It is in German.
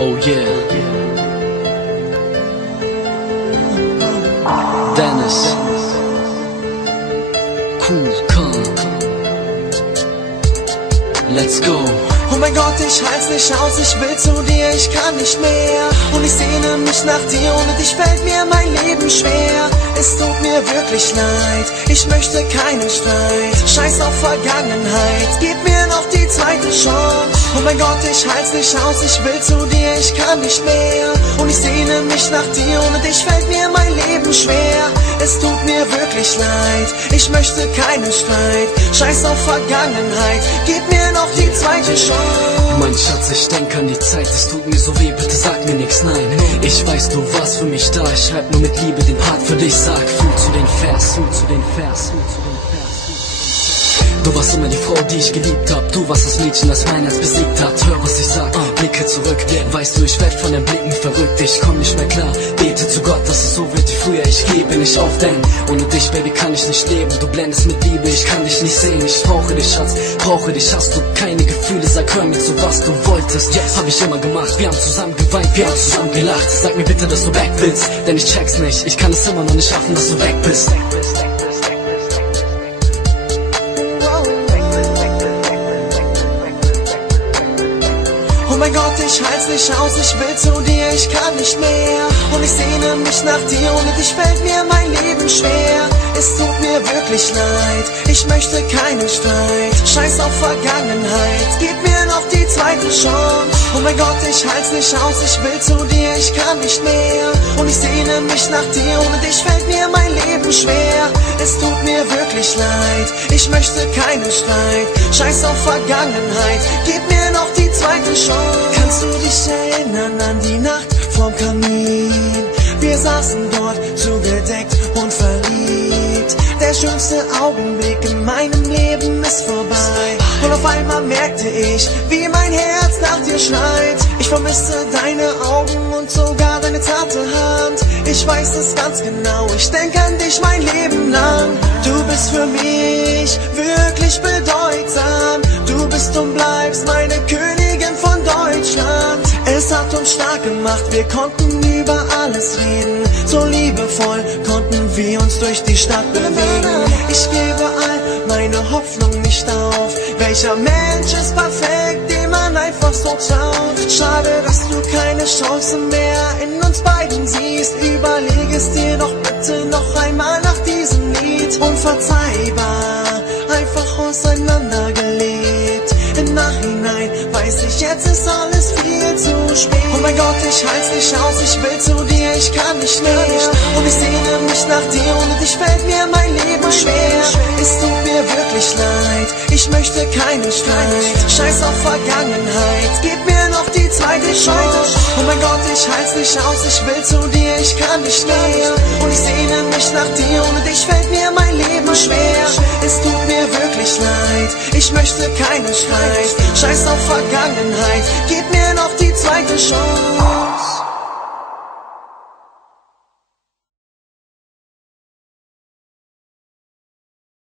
Oh yeah. Dennis. Cool, let's go. Oh mein Gott, ich halt's nicht aus, ich will zu dir, ich kann nicht mehr. Und ich sehne mich nach dir, ohne dich fällt mir mein Leben schwer. Es tut mir wirklich leid, ich möchte keinen Streit. Scheiß auf Vergangenheit, gib mir noch die zweite Chance. Oh mein Gott, ich halt's nicht aus, ich will zu dir, ich kann nicht mehr. Und ich sehne mich nach dir, ohne dich fällt mir mein Leben schwer. Es tut mir wirklich leid, ich möchte keinen Streit. Scheiß auf Vergangenheit, gib mir noch die zweite Chance. Mein Schatz, ich denk an die Zeit, es tut mir so weh, bitte sag mir nix, nein. Ich weiß, du warst für mich da, ich schreib nur mit Liebe den Part für dich, sag fühl zu den Vers, fühl zu den Vers, fühl zu den Vers. Du warst immer die Frau, die ich geliebt hab. Du warst das Mädchen, das mein Herz besiegt hat. Hör, was ich sag, blicke zurück. Weißt du, ich werd von den Blicken verrückt. Ich komm nicht mehr klar, bete zu Gott, dass es so wird wie früher. Ich gebe nicht auf, denn ohne dich, Baby, kann ich nicht leben. Du blendest mit Liebe, ich kann dich nicht sehen. Ich brauche dich, Schatz, brauche dich. Hast du keine Gefühle, sag, hör mir zu, was du wolltest. Yes, hab ich immer gemacht, wir haben zusammen geweint, wir haben zusammen gelacht. Sag mir bitte, dass du weg willst, denn ich check's nicht. Ich kann es immer noch nicht schaffen, dass du weg bist. Oh mein Gott, ich halt's nicht aus, ich will zu dir, ich kann nicht mehr. Und ich sehne mich nach dir, ohne dich fällt mir mein Leben schwer. Es tut mir wirklich leid, ich möchte keinen Streit. Scheiß auf Vergangenheit, gib mir noch die zweite Chance. Oh mein Gott, ich halt's nicht aus, ich will zu dir, ich kann nicht mehr. Und ich sehne mich nach dir, ohne dich fällt mir mein Leben schwer. Es tut mir wirklich leid, ich möchte keinen Streit. Scheiß auf Vergangenheit, gib mir noch die zweite Chance. Kannst du dich erinnern an die Nacht vorm Kamin? Wir saßen dort zugedeckt und verliebt. Der schönste Augenblick in meinem Leben ist vorbei. Und auf einmal merkte ich, wie mein Herz nach dir schreit. Ich vermisse deine Augen und sogar deine zarte Hand. Ich weiß es ganz genau, ich denk an dich mein Leben lang. Du bist für mich wirklich bedeutsam. Du bist und bleibst meine Königin von Deutschland. Es hat uns stark gemacht, wir konnten über alles reden. So liebevoll konnten wir uns durch die Stadt bewegen. Ich gebe all meine Hoffnung nicht auf. Welcher Mensch ist perfekt, dem man einfach so traut? Schade, dass du keine Chance mehr in uns beiden siehst. Überleg es dir doch bitte noch einmal nach diesem Lied. Unverzeihbar, einfach auseinandergelebt. Im Nachhinein weiß ich, jetzt ist alles viel zu spät. Oh mein Gott, ich halt's nicht aus, ich will zu dir, ich kann nicht mehr. Und ich sehne mich nach dir, ohne dich fällt mir mein Leben schwer. Es tut mir wirklich leid, ich möchte keinen Streit. Scheiß auf Vergangenheit, gib mir noch die zweite Chance. Oh mein Gott, ich halt's nicht aus, ich will zu dir, ich kann nicht mehr. Und ich sehne mich nach dir, ohne dich fällt mir mein Leben schwer. Es tut mir wirklich leid, ich möchte keinen Streit. Scheiß auf Vergangenheit, gib mir noch die zweite Chance.